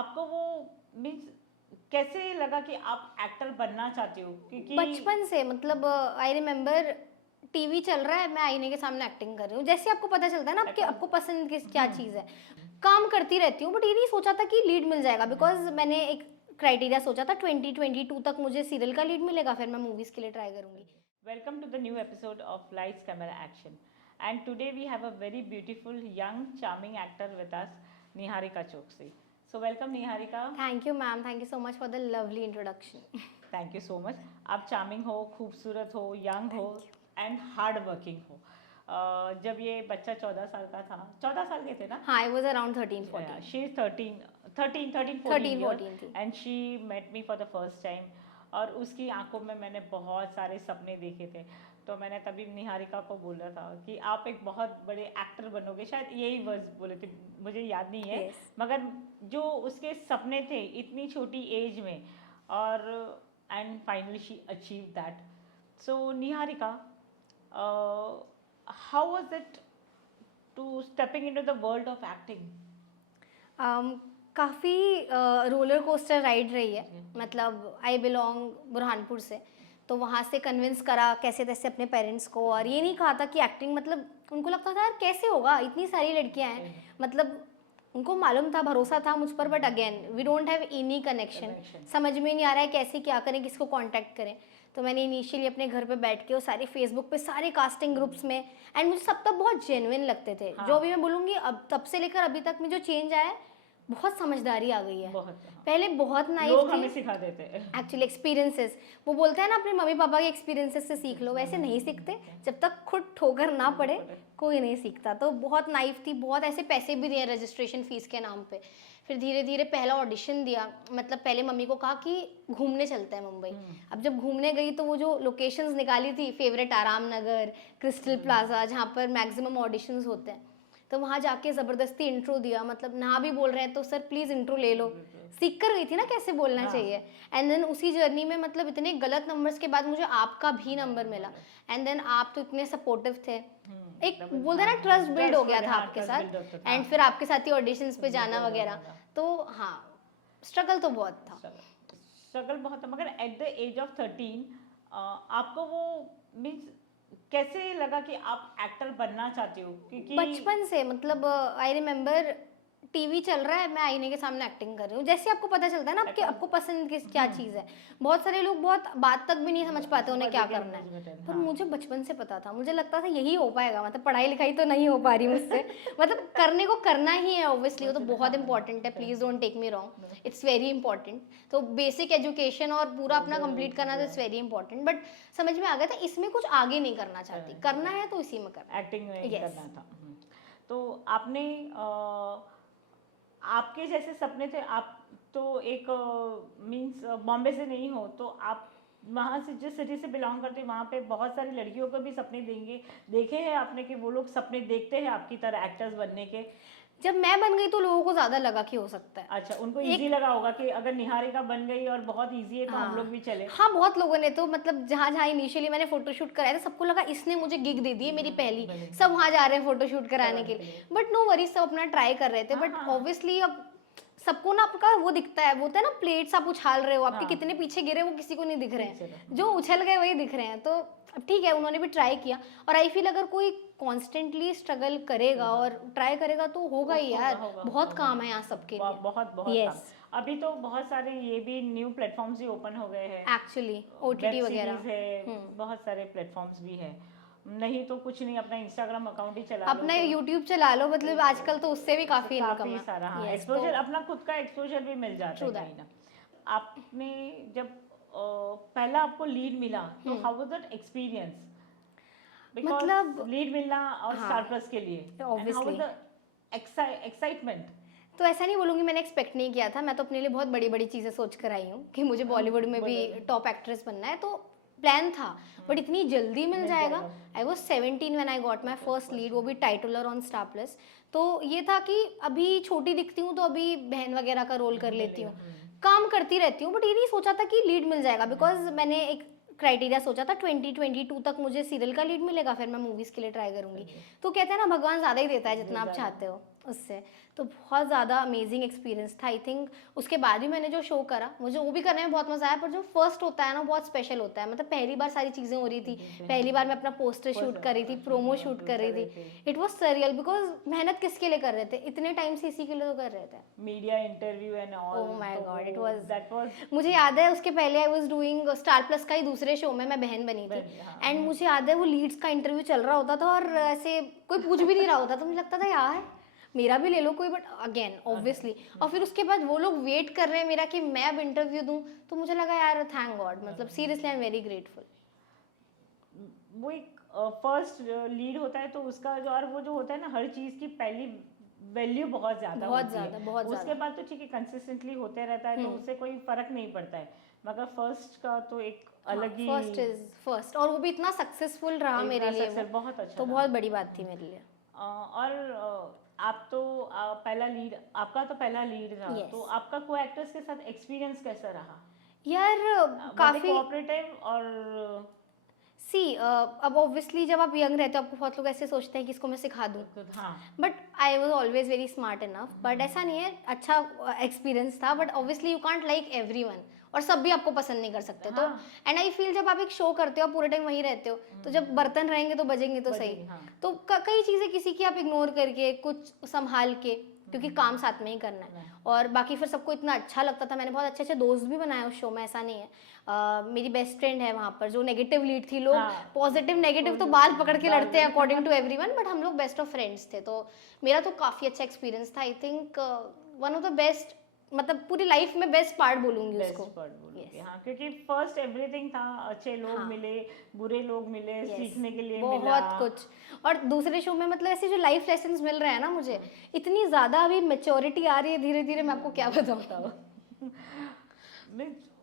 आपको वो मीन्स कैसे लगा कि आप एक्टर बनना चाहते हो? क्योंकि बचपन से मतलब आई रिमेम्बर टीवी चल रहा है, मैं आईने के सामने एक्टिंग कर रही हूँ। जैसे आपको पता चलता है ना आपके आपको पसंद किस क्या चीज़ है, काम करती रहती हूँ। बट ये नहीं सोचा था कि लीड मिल जाएगा, बिकॉज मैंने एक क्राइटेरिया सोचा था 2022 तक मुझे सीरियल का लीड मिलेगा, फिर मैं मूवीज़ के लिए ट्राई करूँगी। welcome to the new episode of Lights Camera Action. And today we have a very beautiful, young, charming actor with us, Niharika Choksi. So welcome Niharika. Thank you ma'am, thank you so much for the lovely introduction. Thank you so much. आप charming हो, खूबसूरत हो, young हो and hard working हो। जब ये बच्चा 14 साल का था, 14 साल के थे ना? हाँ, I was around 13-14। She is 13 14 थी। And she met me for the first time. और उसकी आंखों में मैंने बहुत सारे सपने देखे थे। तो मैंने तभी निहारिका को बोला था कि आप एक बहुत बड़े एक्टर बनोगे, शायद यही वर्ड्स बोले थे, मुझे याद नहीं है। Yes. मगर जो उसके सपने थे इतनी छोटी एज में, और and finally she achieve that. So Niharika, how was it to stepping into the world of acting? काफ़ी रोलर कोस्टर राइड रही है। मतलब आई बिलोंग बुरहानपुर से, तो वहाँ से कन्विंस करा कैसे तैसे अपने पेरेंट्स को, और ये नहीं कहा था कि एक्टिंग, मतलब उनको लगता था यार कैसे होगा, इतनी सारी लड़कियाँ हैं, मतलब उनको मालूम था, भरोसा था मुझ पर। But again we don't have any connection, समझ में नहीं आ रहा है कैसे क्या करें, किसको कांटेक्ट करें। तो मैंने इनिशियली अपने घर पे बैठ के वो सारे फेसबुक पे सारे कास्टिंग ग्रुप्स में, एंड मुझे सब तब बहुत जेन्युइन लगते थे। हाँ। जो भी मैं बोलूँगी, अब तब से लेकर अभी तक में जो चेंज आया है, बहुत समझदारी आ गई है। बहुत, हाँ। पहले बहुत नाइव लोग थी, हमें सिखा देते हैं एक्चुअली एक्सपीरियंसेस, वो बोलते हैं ना अपने मम्मी पापा के एक्सपीरियंसेस से सीख लो, वैसे नहीं सीखते। जब तक खुद ठोकर ना पड़े कोई नहीं सीखता। तो बहुत नाइव थी, बहुत ऐसे पैसे भी दिए रजिस्ट्रेशन फीस के नाम पे। फिर धीरे धीरे पहला ऑडिशन दिया, मतलब पहले मम्मी को कहा कि घूमने चलते हैं मुंबई। अब जब घूमने गई तो वो जो लोकेशंस निकाली थी, फेवरेट आराम नगर, क्रिस्टल प्लाजा, जहाँ पर मैक्सिमम ऑडिशंस होते हैं, तो वहाँ जाके ज़बरदस्ती इंट्रो दिया। मतलब ना भी बोल रहे हैं तो सर प्लीज़ इंट्रो ले लो, सीख कर गई थी ना कैसे बोलना चाहिए। एंड देन उसी जर्नी में मतलब इतने गलत नंबर्स के बाद मुझे आपका भी नंबर मिला। एंड देन आप तो इतने सपोर्टिव थे, एक बोलते ना ट्रस्ट बिल्ड हो गया था आपके साथ। एंड फिर आपके साथ ही ऑडिशंस पे जाना वगैरह। तो हाँ, स्ट्रगल तो बहुत था। स्ट्रगल बहुत था, मगर एट द एज ऑफ 13 आपको वो मीन्स कैसे लगा कि आप एक्टर बनना चाहते हो? क्योंकि बचपन से, मतलब आई रिमेम्बर टीवी चल रहा है, मैं आईने के सामने एक्टिंग कर रही हूँ। जैसे आपको पता चलता है ना आपके आपको पसंद किस क्या चीज़ है। बहुत सारे लोग बहुत बात तक भी नहीं समझ पाते उन्हें क्या करना है, पर मुझे बचपन से पता था। मुझे लगता था यही हो पाएगा, मतलब पढ़ाई लिखाई तो नहीं हो पा रही मुझसे, मतलब करने को करना ही है ऑब्वियसली, वो तो बहुत इंपॉर्टेंट है, please don't take me wrong, it's very important. तो बेसिक एजुकेशन और पूरा अपना कंप्लीट करना तो इट्स वेरी इंपॉर्टेंट। बट समझ में आ गया था इसमें कुछ आगे नहीं करना चाहती, करना है तो इसी में करना, एक्टिंग में ही करना था। तो आपने आपके जैसे सपने थे, आप तो एक मींस बॉम्बे से नहीं हो, तो आप वहाँ से जिस सिटी से बिलोंग करते हैं वहाँ पे बहुत सारी लड़कियों को भी सपने देखे हैं आपने कि वो लोग सपने देखते हैं आपकी तरह एक्टर्स बनने के? जब मैं बन गई तो लोगों को ज़्यादा लगा कि हो सकता है। अच्छा, उनको इजी लगा होगा कि अगर निहारिका बन गई और बहुत इजी है तो हम लोग भी चले। हाँ, बहुत लोगों ने तो, मतलब जहाँ जहाँ इनिशियली मैंने फोटोशूट कराया था, सबको लगा इसने मुझे गिग दे दी है मेरी पहली, सब वहाँ जा रहे हैं फोटोशूट कराने के लिए। बट नो वरीज, सब अपना ट्राई कर रहे थे। बट ऑब्वियसली अब सबको ना आपका वो दिखता है, वो होता है ना प्लेट्स आप उछाल रहे हो, आपके कितने पीछे गिरे वो किसी को नहीं दिख रहे हैं, जो उछल गए वही दिख रहे हैं। तो अब ठीक है, उन्होंने भी ट्राई किया। और आई फील अगर कोई कॉन्स्टेंटली स्ट्रगल करेगा और ट्राई करेगा तो होगा ही यार। बहुत काम है यहाँ सबके लिए, बहुत यस। अभी तो बहुत सारे ये भी न्यू प्लेटफॉर्म्स भी ओपन हो गए हैं एक्चुअली ओटीटी वगैरह है, बहुत सारे प्लेटफॉर्म्स भी है। नहीं तो कुछ नहीं, अपना इंस्टाग्राम अकाउंट ही चला अपना लो, यूट्यूब चला लो, मतलब आजकल तो उससे भी काफी इनकम है, सारा। हाँ, yes, एक्सपोजर, तो अपना खुद का एक्सपोजर भी मिल जाता है कहीं ना। आपने जब पहला आपको लीड मिला तो हाउ वाज दैट एक्सपीरियंस? मतलब लीड मिलना और स्टार प्लस के लिए, हाउ वाज द एक्साइटमेंट? तो ऐसा नहीं बोलूँगी मैंने एक्सपेक्ट नहीं किया था। मैं तो अपने लिए बहुत बड़ी बड़ी चीज़ें सोच कर आई हूँ कि मुझे बॉलीवुड में भी टॉप एक्ट्रेस बनना है, तो प्लान था। बट इतनी जल्दी मिल जाएगा। I was 17 when I got my first lead, वो भी टाइटलर ऑन स्टार प्लस। तो ये था कि अभी छोटी दिखती हूँ तो अभी बहन वगैरह का रोल कर लेती हूँ, काम करती रहती हूँ। बट ये नहीं सोचा था कि लीड मिल जाएगा, बिकॉज मैंने एक क्राइटेरिया सोचा था 2022 तक मुझे सीरियल का लीड मिलेगा, फिर मैं मूवीज़ के लिए ट्राई करूँगी। तो कहते हैं ना भगवान ज़्यादा ही देता है जितना आप चाहते हो। उससे। तो बहुत ज़्यादा अमेजिंग एक्सपीरियंस था। आई थिंक उसके बाद भी मैंने जो शो करा मुझे वो भी करने में बहुत मज़ा आया, पर जो फर्स्ट होता है ना बहुत स्पेशल होता है। मतलब पहली बार सारी चीज़ें हो रही थी, पहली बार मैं अपना पोस्टर शूट कर रही थी, प्रोमो शूट कर रही थी। इट वॉज सरियल बिकॉज मेहनत किसके लिए कर रहे थे, इतने टाइम से इसी के लिए तो कर रहे थे। Media interview and all. Oh my God, it was that was, मुझे याद है उसके पहले I was doing star plus का ही दूसरे शो में मैं बहन बनी थी, एंड मुझे याद है वो लीड्स का इंटरव्यू चल रहा होता था और ऐसे कोई पूछ भी नहीं रहा होता, तो मुझे लगता था यार मेरा भी ले लो कोई, बट अगेन ऑब्वियसली। और फिर उसके बाद वो लोग वेट कर रहे हैं मेरा कि मैं अब इंटरव्यू दूं, तो मुझे लगा यार थैंक गॉड, मतलब seriously I am very grateful. वो एक फर्स्ट लीड होता है तो उसका जो, और वो जो होता है ना हर चीज़ की पहली वैल्यू बहुत ज़्यादा होती है। बहुत उसके ज़्यादा। बाद तो ठीक है कंसिस्टेंटली होते रहता है तो उससे कोई फर्क नहीं पड़ता है, मगर फर्स्ट का तो एक अलग ही, फर्स्ट इज फर्स्ट, और वो भी इतना सक्सेसफुल रहा मेरे लिए वो, बहुत अच्छा तो रहा। बहुत बड़ी बात थी मेरे लिए। और आप तो पहला लीड, आपका तो पहला लीड था। Yes. तो आपका को एक्टर्स के साथ एक्सपीरियंस कैसा रहा? यार काफ़ी कोऑपरेटिव और सी अब ऑब्वियसली जब आप यंग रहते हो आपको बहुत लोग ऐसे सोचते हैं कि इसको मैं सिखा दूँ, हाँ, but I was always very smart enough, but ऐसा नहीं है, अच्छा एक्सपीरियंस था, but obviously you can't like everyone, और सब भी आपको पसंद नहीं कर सकते। हाँ। तो एंड आई फील जब आप एक शो करते हो पूरे टाइम वहीं रहते हो, तो जब बर्तन रहेंगे तो बजेंगे तो सही। हाँ। तो कई चीज़ें किसी की आप इग्नोर करके कुछ संभाल के, क्योंकि काम साथ में ही करना है, और बाकी फिर सबको इतना अच्छा लगता था। मैंने बहुत अच्छे अच्छे दोस्त भी बनाए उस शो में, ऐसा नहीं है। मेरी बेस्ट फ्रेंड है वहाँ पर जो नेगेटिव लीड थी, लोग हाँ। पॉजिटिव नेगेटिव तो बाल पकड़ के लड़ते हैं अकॉर्डिंग टू एवरीवन, बट हम लोग बेस्ट ऑफ फ्रेंड्स थे, तो मेरा तो काफ़ी अच्छा एक्सपीरियंस था। I think one of the best, मतलब पूरी लाइफ में बेस्ट पार्ट बोलूँगी उसको। yes. हाँ, क्योंकि फर्स्ट एवरीथिंग था, अच्छे लोग मिले, बुरे लोग मिले, सीखने के लिए मिला बहुत कुछ। और दूसरे शो में मतलब ऐसे जो लाइफ लेसन्स मिल रहे हैं ना मुझे, इतनी ज़्यादा अभी मेच्योरिटी आ रही है धीरे धीरे, मैं आपको क्या बताऊँ।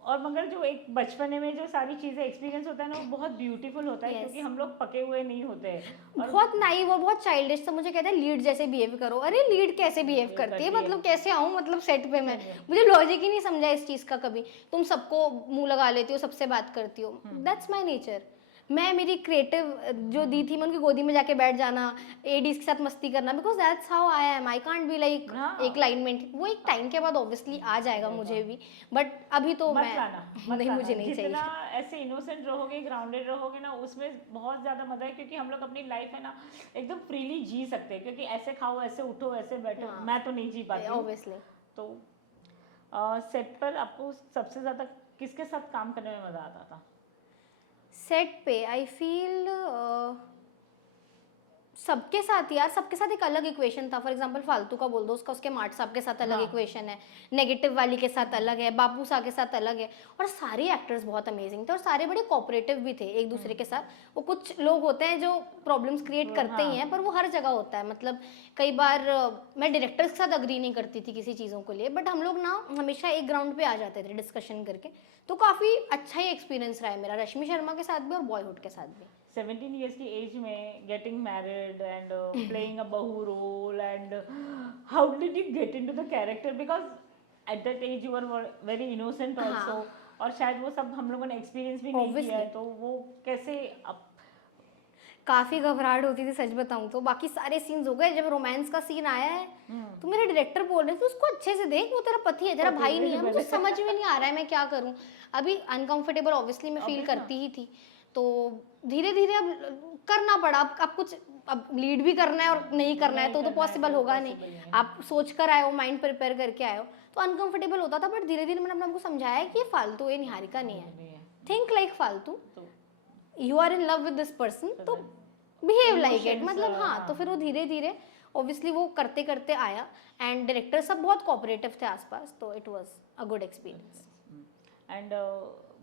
और मगर जो एक बचपने में जो सारी चीज़ें एक्सपीरियंस होता है ना वो बहुत ब्यूटीफुल होता है, क्योंकि हम लोग पके हुए नहीं होते हैं, बहुत नाइव और बहुत चाइल्डिश। तो मुझे कहते हैं लीड जैसे बिहेव करो, अरे लीड कैसे बिहेव करती है, मतलब कैसे आऊँ मतलब सेट पे मैं, मुझे लॉजिक ही नहीं समझा इस चीज़ का कभी। तुम सबको मुंह लगा लेती हो, सबसे बात करती हो, दैट्स माई नेचर। मैं मेरी क्रिएटिव जो दी थी, मैं उनकी गोदी में जाके बैठ जाना, एडीज के साथ मस्ती करना, because that's how I am, I can't be like एक लाइनमेंट। वो एक टाइम के बाद ऑब्वियसली आ जाएगा मुझे भी, बट अभी तो मत मैं लाना, नहीं, मुझे नहीं चाहिए। जितना ऐसे इनोसेंट रहोगे, ग्राउंडेड रहोगे ना, उसमें बहुत ज़्यादा मजा है, क्योंकि हम लोग अपनी लाइफ है ना एकदम फ्रीली जी सकते हैं, क्योंकि ऐसे खाओ, ऐसे उठो, ऐसे बैठो, मैं तो नहीं जी पाती ऑब्वियसली। तो सेट पर आपको सबसे ज़्यादा किसके साथ काम करने में मज़ा आता था? सेट पे आई फील सबके साथ यार, सबके साथ एक अलग इक्वेशन था। फॉर एग्जांपल फालतू का बोल दो, उसका उसके मार्ट साहब के साथ अलग इक्वेशन है, नेगेटिव वाली के साथ अलग है, बापू साहब के साथ अलग है, और सारे एक्टर्स बहुत अमेजिंग थे और सारे बड़े कोऑपरेटिव भी थे एक दूसरे के साथ। वो कुछ लोग होते हैं जो प्रॉब्लम्स क्रिएट करते ही हैं, पर वो हर जगह होता है। मतलब कई बार मैं डायरेक्टर्स के साथ अग्री नहीं करती थी किसी चीज़ों को लिए, बट हम लोग ना हमेशा एक ग्राउंड पे आ जाते थे डिस्कशन करके, तो काफ़ी अच्छा ही एक्सपीरियंस रहा है मेरा रश्मि शर्मा के साथ भी और बॉयहुड के साथ भी। 17 years की एज में getting married and playing a bahu role, and how did you get into the character, because at that age you are very innocent also, और शायद वो सब हम लोगों ने एक्सपीरियंस भी नहीं किया है, तो वो कैसे काफ़ी घबराहट होती थी सच बताऊं तो। बाकी सारे सीन्स हो गए, जब रोमांस का सीन आया है तो मेरे डायरेक्टर बोल रहे थे उसको अच्छे से देख, वो तेरा पति है, तेरा भाई नहीं है। मुझे समझ में नहीं आ रहा है मैं क्या करूं। अभी अनकंफर्टेबल ऑब्वियसली मैं फील करती ही थी, तो धीरे धीरे अब करना पड़ा। अब कुछ, अब लीड भी करना है और नहीं करना है तो पॉसिबल होगा नहीं। आप सोच कर आए हो, माइंड प्रिपेयर करके आए हो, तो अनकंफर्टेबल होता था, बट धीरे धीरे मैंने अपने आपको समझाया कि ये फालतू है, निहारिका नहीं है, थिंक लाइक फालतू, you are in love with this person, तो बिहेव लाइक इट, मतलब हाँ। तो फिर वो धीरे धीरे ऑब्वियसली वो करते करते आया, एंड डायरेक्टर सब बहुत कोऑपरेटिव थे आसपास, तो it was a good experience. And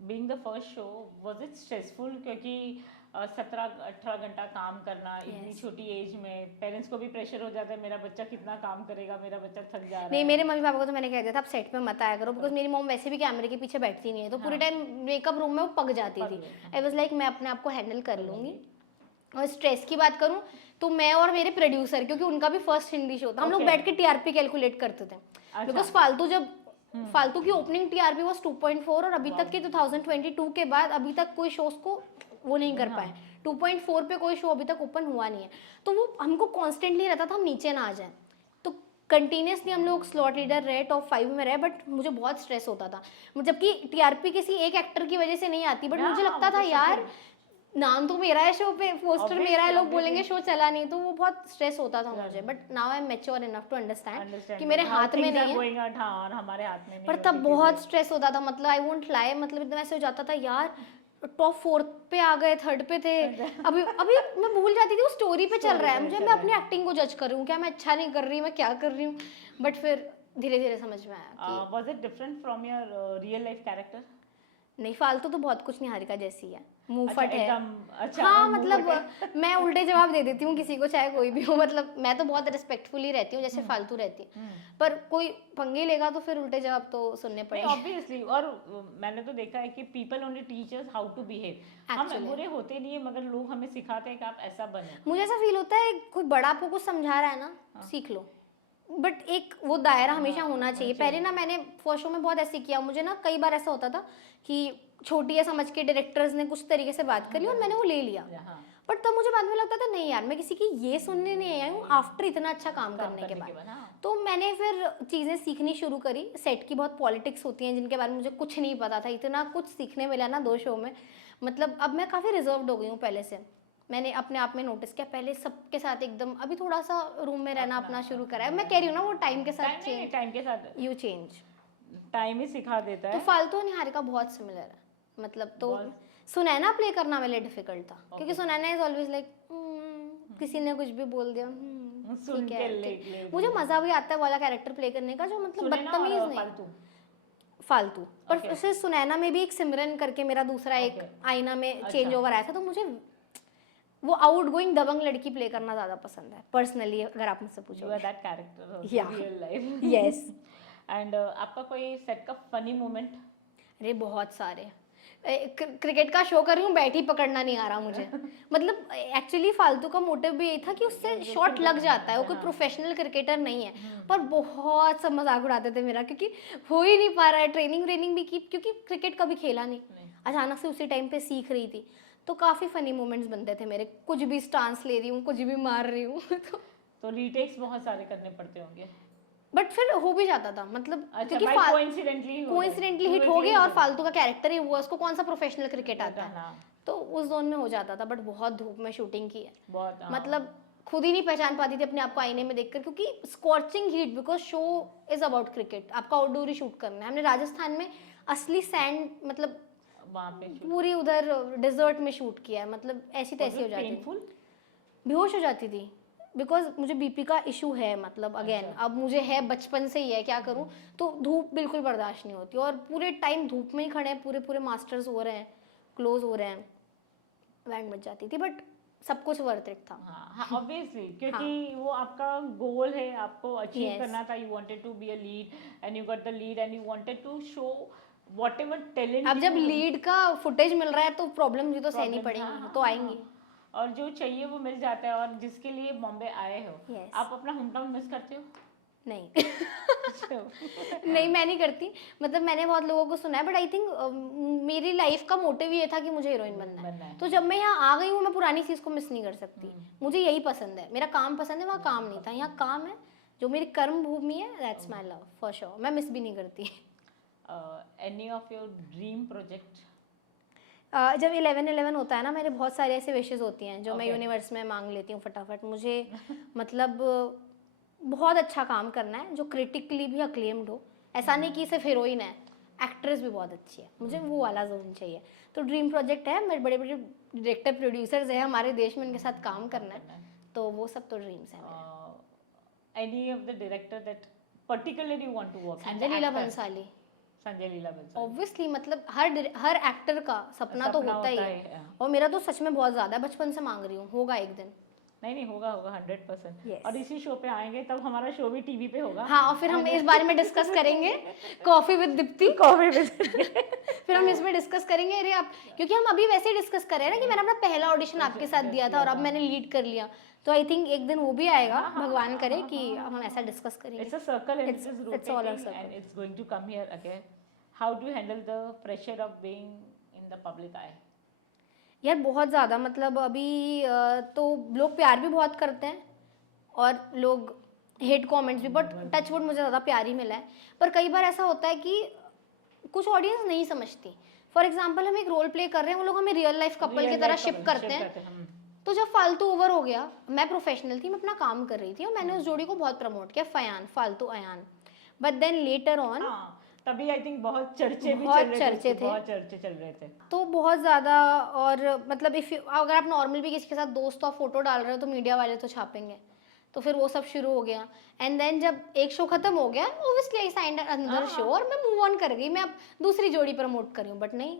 being the first show was it stressful, क्योंकि 17-18 घंटा काम करना इतनी छोटी एज में, पेरेंट्स को भी प्रेशर हो जाता है, मेरा बच्चा कितना काम करेगा, मेरा बच्चा थक जा रहा है। नहीं, मेरे मम्मी पापा को तो मैंने कह दिया था आप सेट पे मत आया करो, बिकॉज मेरी मॉम वैसे भी कैमरे के पीछे बैठती नहीं है, तो पूरे टाइम मेकअप रूम में वो पक जाती थी। आई वाज लाइक मैं अपने आप को हैंडल कर लूँगी। और स्ट्रेस की बात करूँ तो मैं और मेरे प्रोड्यूसर, क्योंकि उनका भी फर्स्ट हिंदी शो था, हम लोग बैठ के टीआरपी कैलकुलेट करते थे, बिकॉज फालतू की ओपनिंग टीआरपी वाज 2.4, और अभी तक के 2022 के बाद अभी तक कोई शोज को वो नहीं कर पाए। 2.4 पे कोई शो अभी तक ओपन हुआ नहीं है, तो वो हमको कॉन्स्टेंटली रहता था हम नीचे ना आ जाए। तो कंटिन्यूसली हम लोग स्लॉट लीडर रहे, टॉप 5 में रहे, बट मुझे बहुत स्ट्रेस होता था, जबकि टीआरपी किसी एक एक्टर की वजह से नहीं आती, बट मुझे लगता था यार नाम तो मेरा है शो पे, पोस्टर मेरा है, लोग बोलेंगे शो चला नहीं, तो वो बहुत स्ट्रेस होता था मुझे। But now I am mature enough to understand कि मेरे हाथ में नहीं है, और हमारे हाथ में नहीं पर तब बहुत स्ट्रेस होता था, मतलब आई वोंट लाई, मतलब एकदम ऐसे हो जाता था यार टॉप 4 पे आ गए, 3rd पे थे, अभी अभी मैं भूल जाती थी वो स्टोरी पे चल रहा है, मुझे मैं अपनी एक्टिंग को जज कर रही हूँ, क्या मैं अच्छा नहीं कर रही, मैं क्या कर रही हूँ, बट फिर धीरे धीरे समझ में आया कि was it different from your real life character? नहीं, फालतू तो बहुत कुछ निहारिका जैसी है, मुंहफट है। अच्छा, हाँ मुंह मतलब फट है। मैं उल्टे जवाब दे देती हूँ किसी को, चाहे कोई भी हो, मतलब मैं तो बहुत रिस्पेक्टफुली रहती हूँ जैसे फालतू रहती हूँ, पर कोई पंगे लेगा तो फिर उल्टे जवाब तो सुनने पड़ेंगे। ऑब्वियसली, और मैंने तो देखा है कि people only teach us how to behave. हम Actually. बुरे होते नहीं है, मगर लोग हमें सिखाते हैं कि आप ऐसा बनो। मुझे ऐसा फील होता है कोई बड़ा आपको कुछ समझा रहा है ना, सीख लो, बट एक वो दायरा हमेशा होना चाहिए। पहले ना मैंने फर्स्ट शो में बहुत ऐसे किया, मुझे ना कई बार ऐसा होता था कि छोटी है समझ के डायरेक्टर्स ने कुछ तरीके से बात करी और मैंने वो ले लिया, बट तब मुझे बाद में लगता था नहीं यार, मैं किसी की ये सुनने नहीं आई हूँ आफ्टर इतना अच्छा काम करने के बाद। तो मैंने फिर चीज़ें सीखनी शुरू करी। सेट की बहुत पॉलिटिक्स होती हैं जिनके बारे में मुझे कुछ नहीं पता था, इतना कुछ सीखने मिला ना 2 शो में, मतलब अब मैं काफ़ी रिजर्व्ड हो गई हूँ पहले से। मैंने अपने आप में नोटिस किया, पहले सबके साथ एकदम, अभी थोड़ा सा रूम में रहना अपना शुरू करा है। मैं कह रही हूँ ना वो टाइम के साथ चेंज, टाइम के साथ यू चेंज, टाइम ही सिखा देता तो है। फालतू निहारिका बहुत सिमिलर है, मतलब तो सुनैना प्ले करना मेरे लिए डिफिकल्ट था, क्योंकि सुनैना इज ऑलवेज लाइक किसी ने कुछ भी बोल दिया सुन ठीक के है, ले मुझे मजा भी आता है वाला कैरेक्टर प्ले करने का, जो मतलब बदतमीज नहीं, फालतू। पर फिर सुनैना में भी एक सिमरन करके मेरा दूसरा एक आईना में चेंज ओवर आया था, तो मुझे वो आउट गोइंग दबंग लड़की प्ले करना ज्यादा पसंद है पर्सनली, अगर आप मुझसे पूछो। You are that character real life. Yes. And आपका कोई सेट का फनी मोमेंट? अरे बहुत सारे, क्रिकेट का शो कर रही हूँ, बैठी पकड़ना नहीं आ रहा मुझे, मतलब एक्चुअली फालतू का मोटिव भी यही था कि उससे शॉट लग जाता है, वो कोई प्रोफेशनल क्रिकेटर नहीं है, पर बहुत सब मजाक उड़ाते थे मेरा, क्योंकि हो ही नहीं पा रहा है, ट्रेनिंग भी की, क्योंकि क्रिकेट कभी खेला नहीं, अचानक से उसी टाइम पे सीख रही थी, तो काफ़ी फनी मोमेंट्स बनते थे मेरे, कुछ भी स्टांस ले रही हूँ, कुछ भी मार रही हूँ तो रीटेक्स बहुत सारे करने पड़ते होंगे, बट फिर हो भी जाता था, मतलब क्योंकि कोइंसिडेंटली हिट हो गया और फालतू का कैरेक्टर ही हुआ, उसको कौन सा प्रोफेशनल क्रिकेट आता है, तो उस जोन में हो जाता था। बट बहुत धूप में शूटिंग की है, बहुत, मतलब खुद ही नहीं पहचान पाती थी अपने आप को आईने में देखकर, क्योंकि scorching heat, because show is about cricket, आपका आउटडोर ही शूट करना है। हमने राजस्थान में असली सैंड, मतलब वहाँ पे पूरी उधर डिजर्ट में शूट किया है, मतलब ऐसी तैसी हो जाती थी, बेहोश हो जाती थी, बिकॉज मुझे बीपी का इशू है, मतलब अगेन अब मुझे है, बचपन से ही है, क्या करूं, तो धूप बिल्कुल बर्दाश्त नहीं होती, और पूरे टाइम धूप में ही खड़े हैं, पूरे मास्टर्स हो रहे हैं, क्लोज हो रहे हैं, बैंड बज जाती थी, बट सब कुछ वर्थ इट था। हाँ ऑब्वियसली, क्योंकि वो आपका गोल है, आपको अचीव करना था, you wanted to be a lead and you got the lead and you wanted to show whatever talent. अब जब लीड का फुटेज मिल रहा है तो प्रॉब्लम भी तो सहनी पड़ेगी, तो आएंगी, और जो चाहिए वो मिल जाता है, और जिसके लिए बॉम्बे आए हो, आप अपना होम टाउन मिस करते हो? नहीं नहीं, मैं नहीं करती, मतलब मैंने बहुत लोगों को सुना है, बट आई थिंक मेरी लाइफ का मोटिव ये था कि मुझे हीरोइन बनना है, तो जब मैं यहाँ आ गई हूँ, मैं पुरानी चीज़ को मिस नहीं कर सकती, मुझे यही पसंद है, मेरा काम पसंद है, वहाँ काम नहीं था, यहाँ काम है, जो मेरी कर्म भूमि है, that's my love for sure, मैं मिस भी नहीं करती। Any of your dream project? जब 11/11 होता है ना, मेरे बहुत सारे ऐसे विशेज़ होती हैं जो मैं यूनिवर्स में मांग लेती हूँ फटाफट, मुझे मतलब बहुत अच्छा काम करना है जो क्रिटिकली भी अक्लेम्ड हो, ऐसा नहीं कि सिर्फ हीरोइन है, एक्ट्रेस भी बहुत अच्छी है, मुझे वो वाला जोन चाहिए। तो ड्रीम प्रोजेक्ट है, मेरे बड़े बड़े डायरेक्टर प्रोड्यूसर्स हैं हमारे देश में, उनके साथ काम करना है, तो वो सब तो ड्रीम्स हैं मेरे। Any of the director that particularly you want to work? Sanjay Leela Bhansali, obviously, मतलब हर एक्टर का सपना तो होता ही है, और मेरा तो सच में बहुत ज़्यादा है, बचपन से मांग रही हूँ, होगा एक दिन। नहीं होगा 100%। और इसी शो पे आएंगे तब हमारा शो भी टीवी पे होगा। हाँ, और फिर हम इस बारे में डिस्कस करेंगे, कॉफी विद दीप्ति, फिर हम इसमें डिस्कस करेंगे। अरे आप, क्योंकि हम अभी वैसे ही डिस्कस कर रहे हैं ना कि मैंने अपना पहला ऑडिशन आपके साथ दिया था और अब मैंने लीड कर लिया, तो आई थिंक एक दिन वो भी आएगा, भगवान करे कि हम ऐसा डिस्कस करेंगे। It's a circle and it is rotating and it's going to come here again. How do you handle the pressure of being in the public eye? यार बहुत ज़्यादा, मतलब अभी तो लोग प्यार भी बहुत करते हैं और लोग हेट कमेंट्स भी, बट टच वुड मुझे ज़्यादा प्यार ही मिला है। पर कई बार ऐसा होता है कि कुछ ऑडियंस नहीं समझती। फॉर एग्जाम्पल हम एक रोल प्ले कर रहे हैं, वो लोग हमें रियल लाइफ कपल की तरह शिप करते हैं, तो जब फालतू ओवर हो गया, मैं प्रोफेशनल थी, मैं अपना काम कर रही थी और मैंने उस जोड़ी को बहुत प्रमोट किया, फयान फालतू अयान, बट देन लेटर ऑन तभी आई थिंक बहुत चर्चे भी बहुत चल रहे चर्चे थे। बहुत चर्चे चल रहे थे, तो बहुत ज़्यादा। और मतलब इफ अगर आप नॉर्मल भी किसी के साथ दोस्त और फोटो डाल रहे हो तो मीडिया वाले तो छापेंगे, तो फिर वो सब शुरू हो गया। एंड देन जब एक शो खत्म हो गया, obviously I signed another show और मैं मूव ऑन कर गई, मैं अब दूसरी जोड़ी प्रमोट कर रही हूँ। बट नहीं,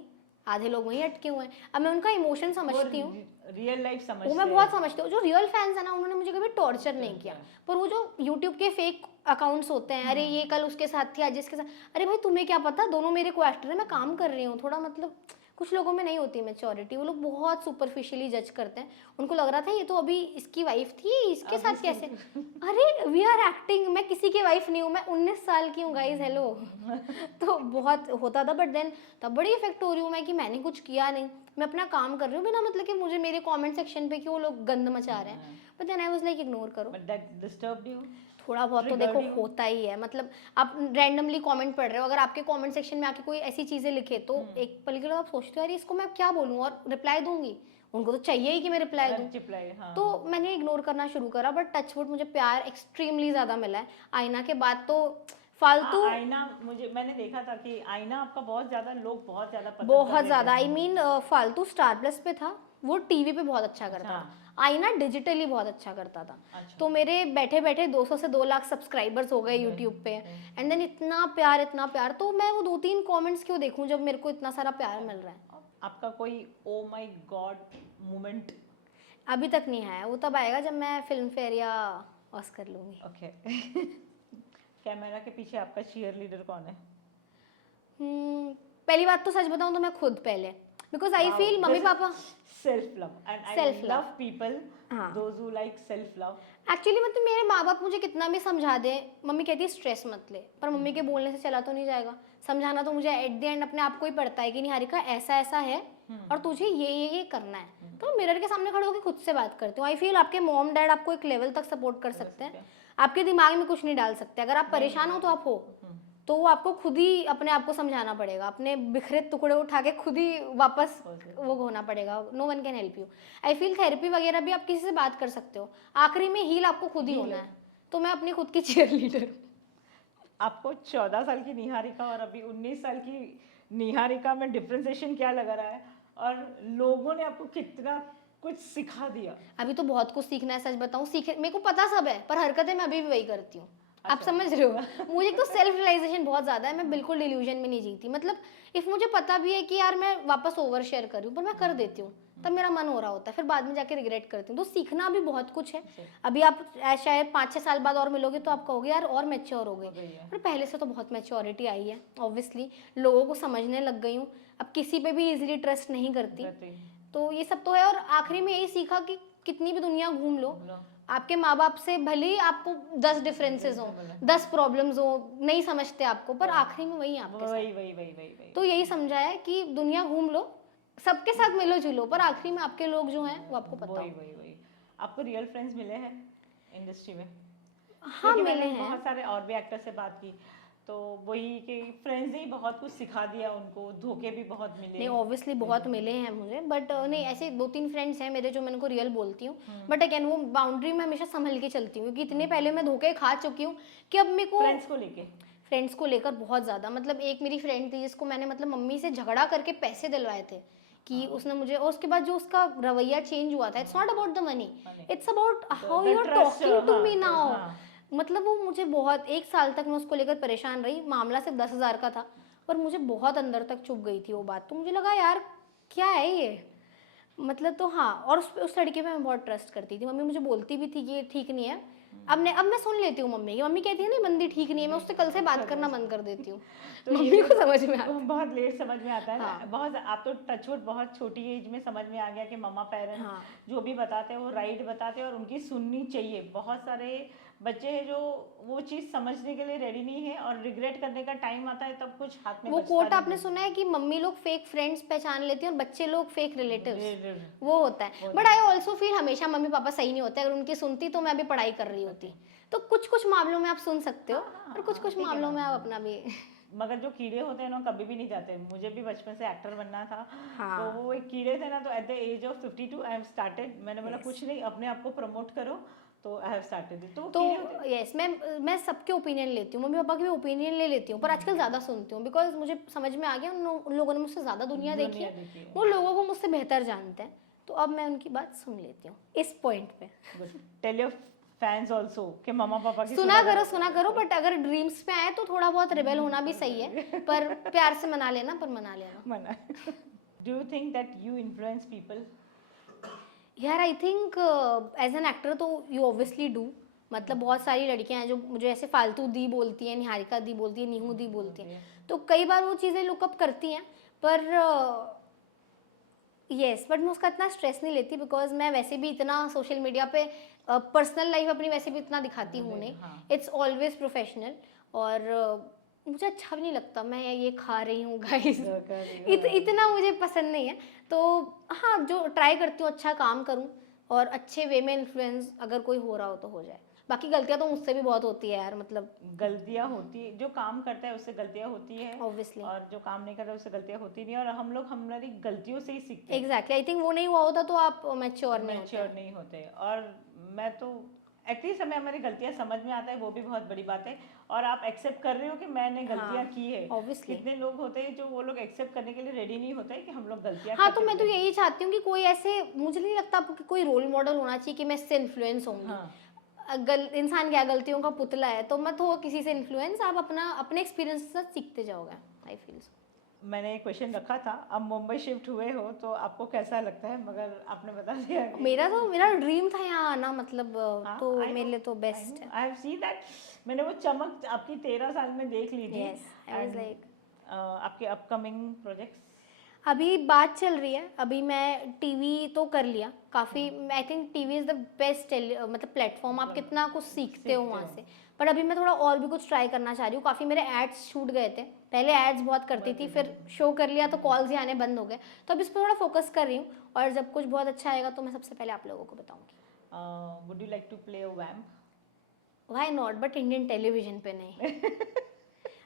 आधे लोग वहीं अटके हुए हैं। अब मैं उनका इमोशन समझती हूँ, रियल लाइफ समझते वो मैं बहुत समझती हूँ। जो रियल फैंस है ना, उन्होंने मुझे कभी टॉर्चर नहीं किया, पर वो जो यूट्यूब के फेक अकाउंट्स होते हैं, अरे ये कल उसके साथ थी आज इसके साथ, अरे भाई तुम्हें क्या पता, दोनों मेरे को एक्टर है, मैं काम कर रही हूँ। थोड़ा मतलब कुछ लोगों में नहीं होती मैच्योरिटी, वो लोग बहुत सुपरफिशियली जज करते हैं। उनको लग रहा था ये तो अभी इसकी वाइफ थी, इसके साथ कैसे, अरे वी आर एक्टिंग, मैं किसी की वाइफ नहीं हूँ, मैं 19 साल की हूँ गाइज, हेलो। तो बहुत होता था, बट देन तब बड़ी इफेक्ट हो रही हूँ मैं कि मैंने कुछ किया नहीं, मैं अपना काम कर रही हूँ बिना मतलब कि मुझे मेरे कमेंट सेक्शन पे कि वो लोग गंद मचा रहे हैं। But then I was like ignore करो। But that disturbed you? थोड़ा बहुत तो देखो होता ही है, मतलब आप रैंडमली कमेंट पढ़ रहे हो, अगर आपके कमेंट सेक्शन में आके कोई ऐसी चीजें लिखे तो एक पल के लिए आप सोचते हो यार इसको मैं क्या बोलूँ और रिप्लाई दूंगी, उनको तो चाहिए ही कि मैं रिप्लाई दूं। तो मैंने इग्नोर करना शुरू करा, बट टचवुड मुझे प्यार एक्सट्रीमली ज्यादा मिला है। आईना के बाद तो फालतू आईना मैंने देखा था कि आईना आपका बहुत ज्यादा लोग बहुत ज्यादा पसंद बहुत ज्यादा, आई मीन फालतू स्टार प्लस पे था, वो टीवी पे बहुत अच्छा करता था, आईना डिजिटली बहुत अच्छा करता था। तो मेरे बैठे बैठे 200 से 2 लाख सब्सक्राइबर्स हो गए यूट्यूब पे। एंड देन इतना प्यार, तो मैं वो 2-3 कमेंट्स क्यों देखूं जब मेरे को इतना सारा प्यार मिल रहा है। आपका कोई ओ माय गॉड मोमेंट अभी तक नहीं आया, वो तब आएगा जब मैं फिल्म फेयर या ऑस्कर लूंगी। ओके। कैमरा के पीछे आपका चीयर लीडर कौन है? पहली बात तो सच बताऊं तो मैं खुद पहले, because I feel mummy papa self love and I love people those who like self love. Actually मतलब मेरे माँ बाप मुझे कितना भी समझा दे, मम्मी कहती है स्ट्रेस मत ले, पर मम्मी के बोलने से चला तो नहीं जाएगा, समझाना तो मुझे एट द एंड अपने आप को ही पड़ता है कि निहारिका ऐसा ऐसा है और तुझे ये करना है। तो मिरर के सामने खड़े होकर खुद से बात करती हूँ। आई फील आपके मॉम डैड आपको एक लेवल तक सपोर्ट कर सकते हैं, आपके दिमाग में कुछ नहीं डाल सकते। अगर आप परेशान हो तो आप हो, तो वो आपको खुद ही अपने आप को समझाना पड़ेगा, अपने बिखरे टुकड़े उठा के खुद ही वापस वो होना पड़ेगा। No one can help you. I feel therapy वगैरह भी आप किसी से बात कर सकते हो, आखिरी में हील आपको खुद ही होना है। तो मैं अपनी खुद की चीयर लीडर हूँ। आपको 14 साल की निहारिका और अभी 19 साल की निहारिका में डिफरेंशिएशन क्या लग रहा है, और लोगों ने आपको कितना कुछ सिखा दिया? अभी तो बहुत कुछ सीखना है, सच बताऊं। मेरे को पता सब है, पर हरकतें मैं अभी भी वही करती हूँ। आप समझ रहे हो? मुझे तो सेल्फ रियलाइजेशन बहुत ज्यादा है, मैं बिल्कुल डिल्यूजन में नहीं जीती। मतलब इफ मुझे पता भी है कि यार मैं वापस ओवर शेयर कर रही हूँ, पर मैं कर देती हूँ, तब मेरा मन हो रहा होता है, फिर बाद में जाके रिग्रेट करती हूँ। तो सीखना भी बहुत कुछ है। अभी आप शायद 5-6 साल बाद और मिलोगे तो आप कहोगे यार और मैच्योर हो गई, पर पहले से तो बहुत मैच्योरिटी आई है। ऑब्वियसली लोगों को समझने लग गई हूँ, अब किसी पे भी इजीली ट्रस्ट नहीं करती। तो ये सब तो है। और आखिरी में यही सीखा कि कितनी भी दुनिया घूम लो, आपके माँ बाप से भले ही आपको 10 डिफरेंसेस हो, 10 प्रॉब्लम्स हो, नहीं समझते आपको, पर आखिरी में वही आपके साथ। तो यही समझा है कि दुनिया घूम लो, सबके साथ मिलो जुलो, पर आखिरी में आपके लोग जो हैं वो आपको पता हो। आपको रियल फ्रेंड्स मिले हैं इंडस्ट्री में? हाँ मिले हैं। बहुत सारे और भी एक्टर से बात की तो वही कि फ्रेंड्स ने ही बहुत कुछ सिखा दिया उनको, धोखे भी बहुत मिले? नहीं ऑब्वियसली बहुत मिले हैं मुझे, बट नहीं ऐसे 2-3 फ्रेंड्स हैं मेरे जो मैं उनको रियल बोलती हूँ। बट अगेन वो बाउंड्री में हमेशा संभल के चलती हूँ, क्योंकि इतने पहले मैं धोखे खा चुकी हूँ कि अब मेरे को फ्रेंड्स को लेकर बहुत ज़्यादा, मतलब एक मेरी फ्रेंड थी जिसको मैंने मतलब मम्मी से झगड़ा करके पैसे दिलवाए थे कि उसने मुझे, और उसके बाद जो उसका रवैया चेंज हुआ था, it's not about the money, it's about how you are talking to me now. मतलब वो मुझे बहुत 1 साल तक मैं उसको लेकर परेशान रही। मामला सिर्फ 10,000 का था, पर मुझे बहुत अंदर तक चुभ गई थी वो बात। तो मुझे लगा यार क्या है ये, मतलब। तो हाँ, और उस लड़के पे मैं बहुत ट्रस्ट करती थी। मम्मी मुझे बोलती भी थी कि ये ठीक नहीं है। अब मैं सुन लेती हूँ मम्मी की। मम्मी कहती है नहीं बंदी ठीक नहीं है, मैं उससे कल से बात करना बंद कर देती हूँ। तो मम्मी को समझ में आता है, बहुत लेट समझ में आता है ना। बहुत आप तो टचवुड बहुत छोटी एज में समझ में आ गया कि मम्मा पेरेंट्स जो भी बताते हैं वो राइट बताते हैं और उनकी सुननी चाहिए। बहुत सारे बच्चे हैं जो वो चीज़ समझने के लिए रेडी नहीं है, और रिग्रेट करने का टाइम आता है तब कुछ हाथ में वो कोट आपने सुना है कि मम्मी लोग फेक फ्रेंड्स पहचान लेती हैं और बच्चे लोग फेक रिलेटिव्स, वो होता है। बट आई ऑल्सो फील हमेशा मम्मी पापा सही नहीं होते। अगर उनकी सुनती तो मैं अभी पढ़ाई कर रही होती। तो कुछ कुछ मामलों में आप सुन सकते हो और कुछ कुछ ठीक है मामलों ना। में आप अपना भी मगर जो कीड़े होते हैं ना कभी भी नहीं जाते। मुझे भी बचपन से एक्टर बनना था, हाँ। तो वो एक कीड़े थे ना, तो at the age of 52 I have started. मैंने बोला Yes. कुछ नहीं, अपने आप को प्रमोट करो, तो आई हैव स्टार्टेड। तो तो कीड़े होते यस मैं सबके ओपिनियन लेती हूँ, मम्मी पापा के भी ओपिनियन ले लेती हूँ, पर आजकल ज़्यादा सुनती हूँ बिकॉज मुझे समझ में आ गया उन लोगों ने मुझसे ज़्यादा दुनिया देखी दुनिया है, देखी है। वो लोगों को मुझसे बेहतर जानते हैं, तो अब मैं उनकी बात सुन लेती हूँ इस पॉइंट पे। Good. Tell your fans also कि मम्मा पापा की सुना करो बट अगर ड्रीम्स पे आए तो थोड़ा बहुत रिबेल होना भी सही है, पर प्यार से मना लेना, पर मना लेना। मना। Do you think that you influence people? यार I think as an actor तो यू ऑब्वियसली डू, मतलब बहुत सारी लड़कियां हैं जो मुझे ऐसे फालतू दी बोलती हैं, निहारिका दी बोलती है, नीहू दी बोलती हैं, तो कई बार वो चीज़ें लुकअप करती हैं, पर यस बट मैं उसका इतना स्ट्रेस नहीं लेती बिकॉज मैं वैसे भी इतना सोशल मीडिया पे पर्सनल लाइफ अपनी वैसे भी इतना दिखाती हूँ नहीं, इट्स ऑलवेज प्रोफेशनल, और मुझे अच्छा भी नहीं लगता मैं ये खा रही हूँ गाइस, इतना मुझे पसंद नहीं है। तो हाँ, जो ट्राई करती हूँ अच्छा काम करूँ और अच्छे वे में इन्फ्लुएंस अगर कोई हो रहा हो तो हो जाए, बाकी गलतियाँ तो मुझसे भी बहुत होती है यार, मतलब गलतियाँ होती, जो काम करता है उससे गलतियाँ होती है, ऑब्वियसली, और जो काम नहीं करता उससे गलतियाँ होती नहीं, और हम लोग हमारी गलतियों से ही सीखते हैं। एग्जैक्टली, आई थिंक वो नहीं हुआ होता तो आप मैच्योर नहीं होते। मैच्योर नहीं होते। और मैं तो एटलीस्ट हमें हमारी गलतियाँ समझ में आता है, वो भी बहुत बड़ी बात है, और आप एक्सेप्ट कर रहे हो कि मैंने गलतियाँ हाँ, की है। ऑब्वियसली। कितने लोग होते हैं जो वो लोग एक्सेप्ट करने के लिए रेडी नहीं होते कि हम लोग गलतियाँ हाँ, करते तो मैं तो हैं। यही चाहती हूँ कि कोई ऐसे, मुझे नहीं लगता आपको कि कोई रोल मॉडल होना चाहिए कि मैं इससे इन्फ्लुएंस होंगी। हाँ, इंसान क्या गलतियों का पुतला है, तो मत हो किसी से इन्फ्लुएंस, आप अपने एक्सपीरियंस से सीखते जाओगे, आई फील सो। मैंने एक क्वेश्चन रखा था, अब मुंबई शिफ्ट हुए हो तो आपको कैसा लगता है, मगर आपने बता दिया कि मेरा ड्रीम था यहाँ आना, मतलब तो मेरे लिए तो बेस्ट है। I have seen that. मैंने वो चमक आपकी 13 साल में देख ली थी। यस, आई वाज लाइक, आपके अपकमिंग प्रोजेक्ट्स? अभी बात चल रही है, अभी मैं टीवी तो कर लिया काफ़ी, I think TV is the best मतलब प्लेटफॉर्म, आप कितना कुछ सीखते हो वहाँ से, पर अभी मैं थोड़ा और भी कुछ ट्राई करना चाह रही हूँ। काफ़ी मेरे एड्स छूट गए थे, पहले एड्स बहुत करती थी, फिर शो कर लिया तो कॉल्स ही आने बंद हो गए, तो अब इस पर थोड़ा फोकस कर रही हूँ, और जब कुछ बहुत अच्छा आएगा तो मैं सबसे पहले आप लोगों को बताऊँगी। Would you like to play a vamp? Why not, but Indian television पे नहीं।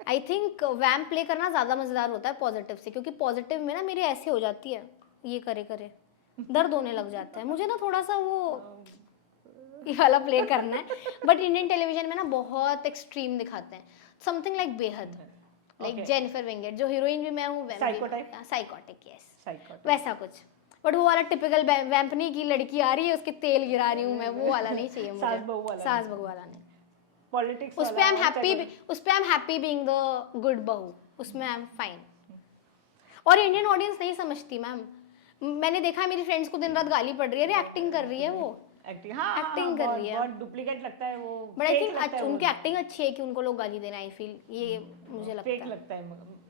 आई थिंक वैम्प प्ले करना ज़्यादा मज़ेदार होता है पॉजिटिव से, क्योंकि पॉजिटिव में ना मेरी ऐसे हो जाती है, ये करे करे दर्द होने लग जाता है, मुझे ना थोड़ा सा वो ये वाला प्ले करना है, बट इंडियन टेलीविजन में ना बहुत एक्सट्रीम दिखाते हैं, समथिंग लाइक बेहद, लाइक जेनिफर वेंगेट जो हीरोइन भी मैं हूँ, साइकोटिक, यस वैसा कुछ, बट वो वाला टिपिकल वैम्प नहीं की लड़की आ रही है उसके तेल गिरा रही हूँ मैं, वो वाला नहीं चाहिए मुझे, सास बहू वाला नहीं। पॉलिटिक्स उस पे I am happy being the good बहू, उसमें आई एम फाइन। और इंडियन ऑडियंस नहीं समझती मैम, मैंने देखा है मेरी फ्रेंड्स को दिन रात गाली पड़ रही है, अरे एक्टिंग कर रही है वो, एक्टिंग कर रही है, बहुत डुप्लीकेट लगता है वो, बट आई थिंक उनकी एक्टिंग अच्छी है कि उनको लोग गाली देना, आई फील ये मुझे लगता है,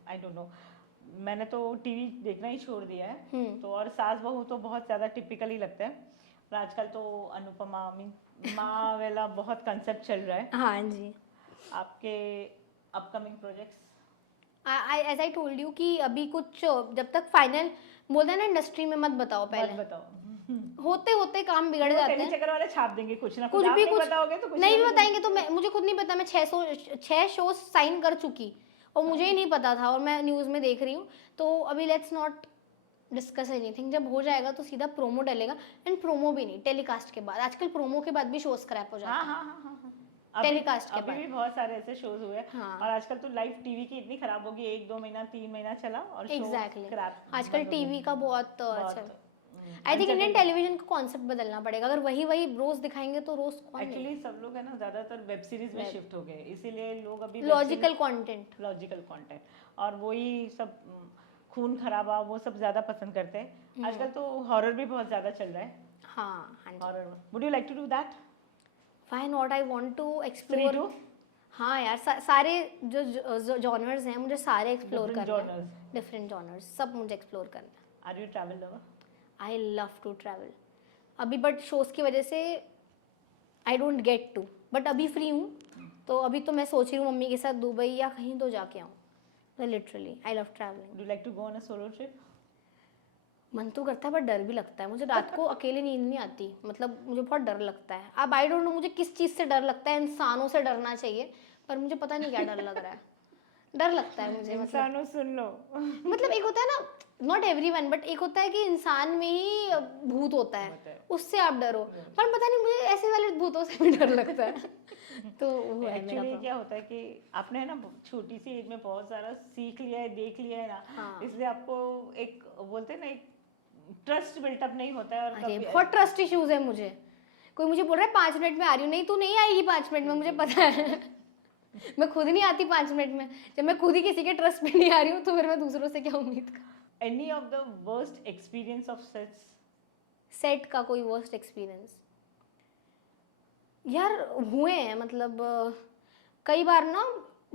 आई डोंट नो। मैंने तो टीवी देखना ही छोड़ दिया है, तो और सास बहू तो बहुत ज़्यादा टिपिकल ही लगता है, और आजकल तो अनुपमा माँ वाला बहुत कंसेप्ट चल रहा है। हाँ जी। आपके upcoming projects? As I told you कि अभी कुछ जब तक फाइनल बोलते हैं ना इंडस्ट्री में मत बताओ, पहले बताओ, होते होते काम बिगड़ जाते हैं, चक्कर वाले छाप देंगे कुछ ना कुछ भी, कुछ बताओगे तो कुछ नहीं भी बताएंगे तो मुझे खुद नहीं पता, मैं 6 शो साइन कर चुकी और मुझे ही नहीं पता था, और मैं न्यूज़ में देख रही हूँ, तो अभी लेट्स नॉट डिस्कस एनीथिंग, जब हो जाएगा तो सीधा प्रोमो डलेगा, एंड प्रोमो भी नहीं, टेलीकास्ट के बाद, आजकल प्रोमो के बाद भी शो स्क्रैप हो जाता है, टेलीकास्ट के बाद भी बहुत सारे ऐसे शोज हुए। हाँ। और आजकल तो लाइव टीवी की इतनी खराब होगी, 1-2 महीना 3 महीना चला और एग्जैक्टली, स्क्रैप। आजकल टीवी का बहुत अच्छा, आई थिंक इंडियन टेलीविजन का कॉन्सेप्ट बदलना पड़ेगा, अगर वही रोज दिखाएंगे तो रोज कौन एक्चुअली सब लोग है ना ज्यादातर वेब सीरीज में शिफ्ट हो गए, इसीलिए लोग अभी लॉजिकल कंटेंट और वही सब खून खराबा वो सब ज्यादा पसंद करते हैं। आजकल तो हॉरर भी बहुत ज्यादा चल रहा है। हाँ हाँ जी। Horror, would you like to do that? Why not, I want to explore. हाँ यार, सारे जो जॉनर्स हैं मुझे सारे एक्सप्लोर करने हैं, डिफरेंट जॉनर्स सब मुझे एक्सप्लोर करना है। Are you travel lover? I love to travel अभी, बट शोज़ की वजह से I don't get to, but अभी फ्री हूँ तो अभी तो मैं सोच रही हूँ मम्मी के साथ दुबई या कहीं तो जाके आऊँ, literally I love travelling. Do like to go on a solo trip? मन तो करता है पर डर भी लगता है। मुझे रात को अकेले नींद नहीं आती, मतलब मुझे बहुत डर लगता है। अब आई डोंट नो मुझे किस चीज़ से डर लगता है, इंसानों से डरना चाहिए पर मुझे पता नहीं क्या डर लग रहा है। डर लगता है मुझे, मतलब इंसानों सुन लो। मतलब एक होता है ना, नॉट एवरीवन बट एक होता है कि इंसान में ही भूत होता है, उससे आप डरो। पर पता नहीं मुझे ऐसे वाले भूतों से भी डर लगता है। तो वो है मेरा एक्चुअली तो। क्या होता है कि आपने है ना छोटी सी एज में बहुत सारा सीख लिया है, देख लिया है ना, हाँ। इसलिए आपको एक बोलते हैं ना, एक ट्रस्ट बिल्टअप नहीं होता है। और अरे कभी बहुत ट्रस्ट इश्यूज है मुझे। कोई मुझे बोल रहा है 5 मिनट में आ रही हूँ, नहीं तू नहीं आएगी 5 मिनट में, मुझे पता है। मैं खुद नहीं आती 5 मिनट में। जब मैं खुद ही किसी के ट्रस्ट पे नहीं आ रही हूँ तो फिर मैं दूसरों से क्या उम्मीद कर। Any of the worst experience of sets? Set का कोई वर्स्ट एक्सपीरियंस यार हुए हैं, मतलब कई बार ना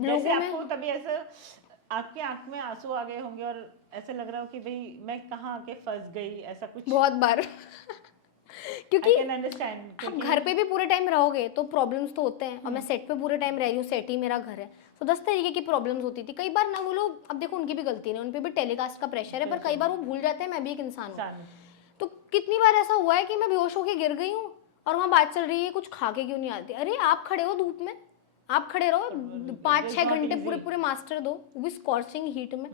जैसे लोगों में। आपको तभी ऐसा आपके आंख में आंसू आ गए होंगे और ऐसे लग रहा हो कि भाई मैं कहाँ आके फंस गई, ऐसा कुछ? बहुत बार। क्योंकि आई कैन अंडरस्टैंड। आप घर पे भी पूरे टाइम रहोगे तो प्रॉब्लम्स तो होते हैं, और मैं सेट पे पूरे टाइम रह रही हूँ, सेट ही मेरा घर है, तो 10 तरीके की प्रॉब्लम्स होती थी कई बार ना। वो लोग, अब देखो उनकी भी गलती नहीं, उन पे भी टेलीकास्ट का प्रेशर है, पर कई बार वो भूल जाते हैं मैं भी एक इंसान हूँ। तो कितनी बार ऐसा हुआ है कि मैं बेहोश होके गिर गई हूँ और वहाँ बात चल रही है कुछ खा के क्यों नहीं आती। अरे आप खड़े हो धूप में, आप खड़े रहो 5-6 घंटे पूरे पूरे मास्टर दो, वो भी स्कॉर्चिंग हीट में।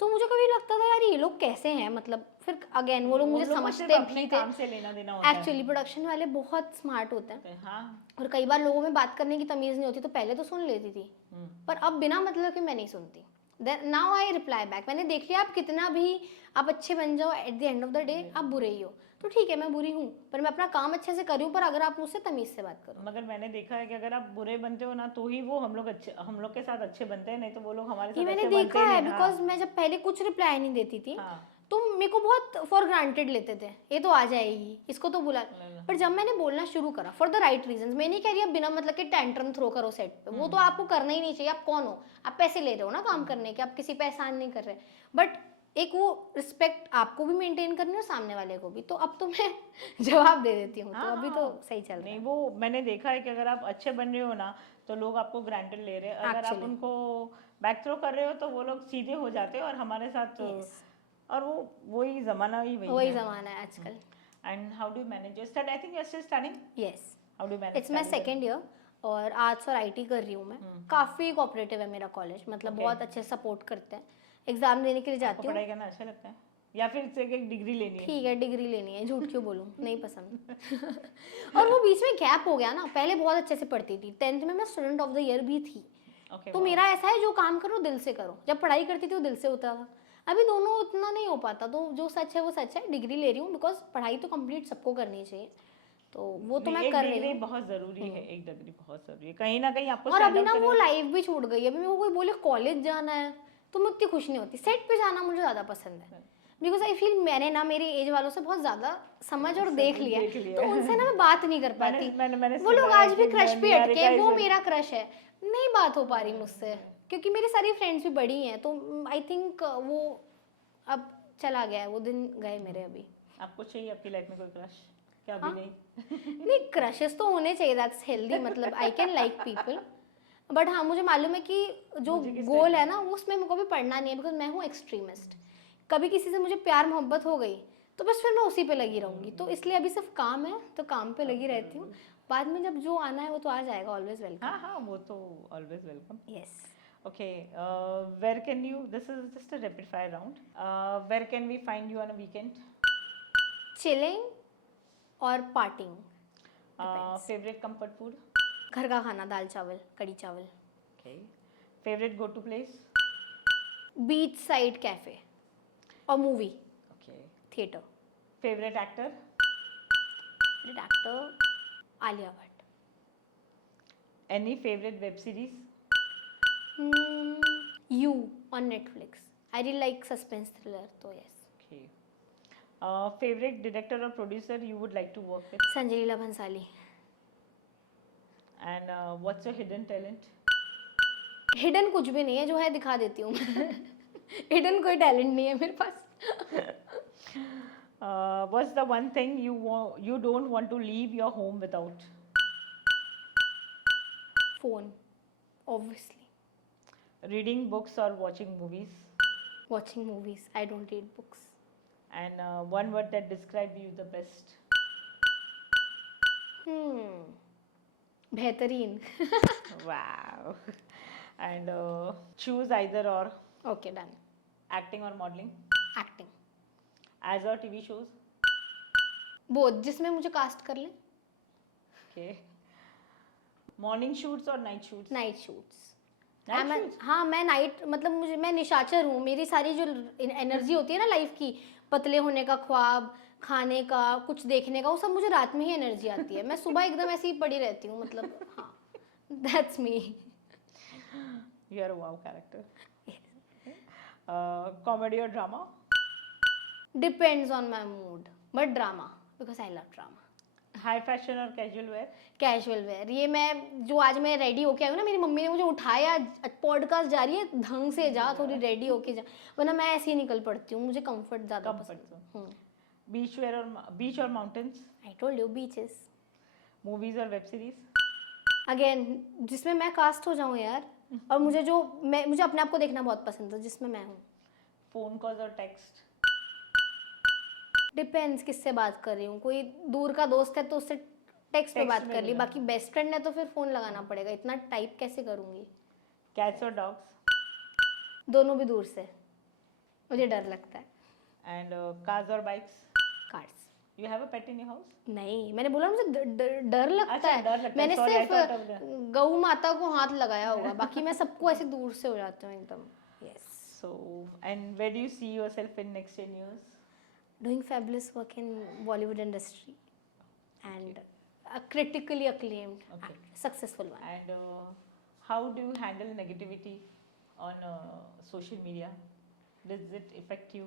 तो मुझे कभी लगता था यार ये लोग कैसे हैं, मतलब फिर अगेन वो लोग मुझे समझते भी थे। काम से लेना देना होता है। एक्चुअली प्रोडक्शन वाले बहुत स्मार्ट होते हैं। हाँ। और कई बार लोगों में बात करने की तमीज नहीं होती, तो पहले तो सुन लेती थी, पर अब बिना मतलब कि मैं नहीं सुनती। Now I reply back. मैंने देख लिया आप कितना भी आप अच्छे बन जाओ, at the end of the day आप बुरे ही हो, तो ठीक है मैं बुरी हूँ पर मैं अपना काम अच्छे से कर रही हूँ, पर अगर आप मुझसे तमीज से बात करो। मगर मैंने देखा है कि अगर आप बुरे बनते हो ना तो ही वो हम लोग के साथ अच्छे बनते हैं, नहीं तो वो लोग हमारे ये साथ मैंने अच्छे बनते देखा ही है, नहीं। बिकॉज मैं जब पहले कुछ रिप्लाई नहीं देती थी हाँ। तो मेरे को बहुत फॉर ग्रांटेड लेते थे, ये तो आ जाएगी, इसको तो बुला। पर जब मैंने बोलना शुरू करा फॉर द राइट रीजंस, मैं नहीं कह रही अब बिना मतलब के टेंट्रम थ्रो करो सेट पे, वो तो आपको करना ही नहीं चाहिए। आप कौन हो, आप पैसे ले रहे हो ना काम करने के, आप किसी पे एहसान नहीं कर रहे, बट एक वो रिस्पेक्ट आपको भी मेंटेन करनी है और सामने वाले को भी। तो अब तो मैं जवाब दे देती हूँ, तो अभी तो सही चल रहा नहीं, है। वो मैंने देखा है कि अगर आप अच्छे बन रहे हो ना तो लोग आपको ग्रांटेड ले रहे हैं, अगर आप Actually. उनको बैक थ्रो कर रहे हो तो वो लोग सीधे हो जाते हैं और हमारे साथ Yes. और वो वही जमाना ही वही है। जमाना है आजकल। And how do manage your study? I think you are still studying. Yes, how do manage? It's my second year और आर्ट्स और आईटी कर रही हूँ मैं। काफ़ी कोऑपरेटिव है मेरा कॉलेज, मतलब बहुत अच्छे सपोर्ट करते हैं। एग्जाम देने के लिए जाती हूँ। पढ़ाई करना अच्छा लगता है या फिर सिर्फ एक डिग्री लेनी है? ठीक है डिग्री लेनी है, झूठ क्यों बोलूँ, नहीं पसंद। और वो बीच में गैप हो गया ना, पहले बहुत अच्छे से पढ़ती थी, 10th में मैं स्टूडेंट ऑफ द ईयर भी थी। तो मेरा ऐसा है जो काम करो दिल से करो, जब पढ़ाई करती थी वो दिल से होता था, अभी दोनों उतना नहीं हो पाता। तो जो सच है वो सच है, डिग्री ले रही हूँ बिकॉज पढ़ाई तो कंप्लीट सबको करनी चाहिए, तो वो तो मैं कर रही हूँ। बहुत जरूरी है, एक डिग्री बहुत जरूरी है, कहीं ना कहीं आपको। और अभी ना वो लाइफ भी छूट गई, अभी मेरे को कोई बोले कॉलेज जाना है तो मैं उतनी खुश नहीं होती, सेट पे जाना मुझे ज़्यादा पसंद है, बिकॉज आई फील मैंने ना मेरी एज वालों से बहुत ज़्यादा समझ और देख लिया, तो उनसे ना मैं बात नहीं कर पाती। वो लोग आज भी क्रश पे अटके, वो मेरा क्रश है, नहीं बात हो पा रही मुझसे, क्योंकि मेरी सारी फ्रेंड्स भी बड़ी हैं, तो आई थिंक वो अब चला गया है, वो दिन गए मेरे अभी। आपको चाहिए आपकी लाइफ में कोई क्रश? क्या अभी नहीं? नहीं क्रशेस तो होने चाहिए, दैट्स हेल्दी, मतलब I can like people, but हाँ मुझे मालूम है कि जो गोल है ना उसमें मेरे को भी पढ़ना नहीं है, बिकॉज मैं हूँ एक्सट्रीमिस्ट। कभी किसी से मुझे प्यार मोहब्बत हो गई तो बस फिर मैं उसी पे लगी रहूँगी, तो इसलिए अभी सिर्फ काम है तो काम पे लगी रहती हूँ, बाद में जब जो आना है वो तो आ जाएगा, ऑलवेज वेलकम। हाँ, वो तो always welcome. Yes. Okay, where can you, this is just a rapid fire round, where can we find you on a weekend? Chilling और पार्टिंग। Favorite comfort food? घर का खाना, दाल चावल कड़ी चावल। Okay. Favorite go to place? Beach side cafe और movie. Okay. Theatre. Favorite actor? Favourite actor Alia Bhatt. Any favorite web series? You on Netflix, I really like suspense thriller, तो yes. Okay. Favorite director or producer you would like to work with? Sanjay Leela Bhansali. And what's your hidden talent? Hidden कुछ भी नहीं है, जो है दिखा देती हूँ मैं। हिडन कोई टैलेंट नहीं है मेरे पास। What's the one thing you don't want to leave your home without? Phone, obviously. Reading books or watching movies? Watching movies, I don't read books. And one word that describes you the best. बेहतरीन. Wow. And choose either or, Okay, done. acting or modeling, Acting. as or TV shows. Both, जिसमें मुझे cast कर ले. Okay. Morning shoots or night shoots? Night shoots. Night shoots. हाँ, मैं night मतलब मैं निशाचर हूँ. मेरी सारी जो एनर्जी होती है ना लाइफ की, पतले होने का ख्वाब, खाने का, कुछ देखने का, वो सब मुझे रात में ही एनर्जी आती है. मैं सुबह एकदम ऐसे ही पड़ी रहती हूँ. मतलब हाँ, that's me. You are a wow character. Comedy or drama? Depends on my mood, but drama, because I love drama. High fashion or casual wear? Casual wear. ये मैं जो आज मैं रेडी होके आई हूँ ना, मेरी मम्मी ने मुझे उठाया, पॉडकास्ट जा रही है, ढंग से जा, थोड़ी रेडी होके जा, वरना मैं ऐसे ही निकल पड़ती हूँ. मुझे कंफर्ट ज़्यादा Comfort पसंद zone. है. Beach or mountains? I told you, beaches. Movies or web series? Again, जिसमें मैं कास्ट हो जाऊँ यार. और मुझे अपने आप को देखना बहुत पसंद है, जिसमें मैं हूँ. Phone calls or text? Depends किससे बात कर रही हूँ. कोई दूर का दोस्त है तो उससे टेक्स्ट पे Text बात में कर ली. मिलना. बाकी बेस्ट फ्रेंड है तो फिर फ़ोन लगाना पड़ेगा. इतना टाइप कैसे करूँगी. Cats or dogs? दोनों भी दूर से. मुझे डर लगता है. And cars or bikes? Cars. You have a pet in your house? नहीं, मैंने बोला मुझे डर लगता अच्छा, है. डर लगता है. मैंने Sorry, I thought सिर्फ of गऊ माता को हाथ लगाया होगा. बाकी मैं सबको ऐसे दूर से हो जाती हूँ एकदम. Yes. So, and where do you see yourself in next 10 years? Doing fabulous work in Bollywood industry and a critically acclaimed, Okay. successful one. And how do you handle negativity on social media? Does it affect you?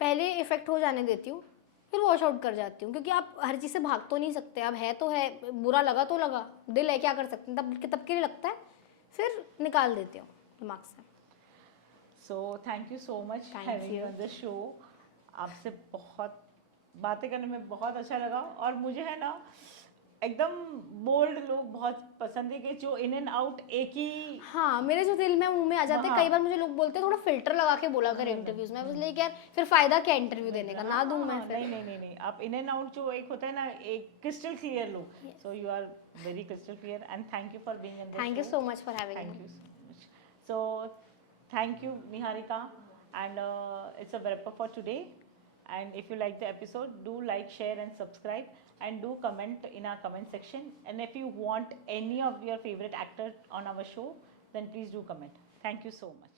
पहले effect हो जाने देती हूँ, फिर wash out कर जाती हूँ, क्योंकि आप हर चीज़ से भाग तो नहीं सकते. अब है तो है, बुरा लगा तो लगा, दिल है, क्या कर सकते हैं. तब के लिए लगता है, फिर निकाल देती हूँ दिमाग से. So thank you so much Thank having you. me on the show. आपसे बहुत बातें करने में बहुत अच्छा लगा. और मुझे है ना एकदम बोल्ड लोग बहुत पसंद है कि जो इन एंड आउट एक ही. हाँ, मेरे जो दिल में मुंह में आ जाते हैं. हाँ. कई बार मुझे लोग बोलते हैं थोड़ा फिल्टर लगा के बोला कर इंटरव्यूज में. बस लेकिन यार फिर फायदा क्या इंटरव्यू देने का, ना दूं मैं फिर. नहीं, आप इन एंड आउट जो एक होता है ना, एक क्रिस्टल क्लियर लोग. So you are very crystal clear and thank you for being in the thank you so much for having Thank me. you so much. So, thank you, Niharika. And it's a wrap up for today. And if you like the episode, do like, share, and subscribe. And do comment in our comment section. And if you want any of your favorite actors on our show, then please do comment. Thank you so much.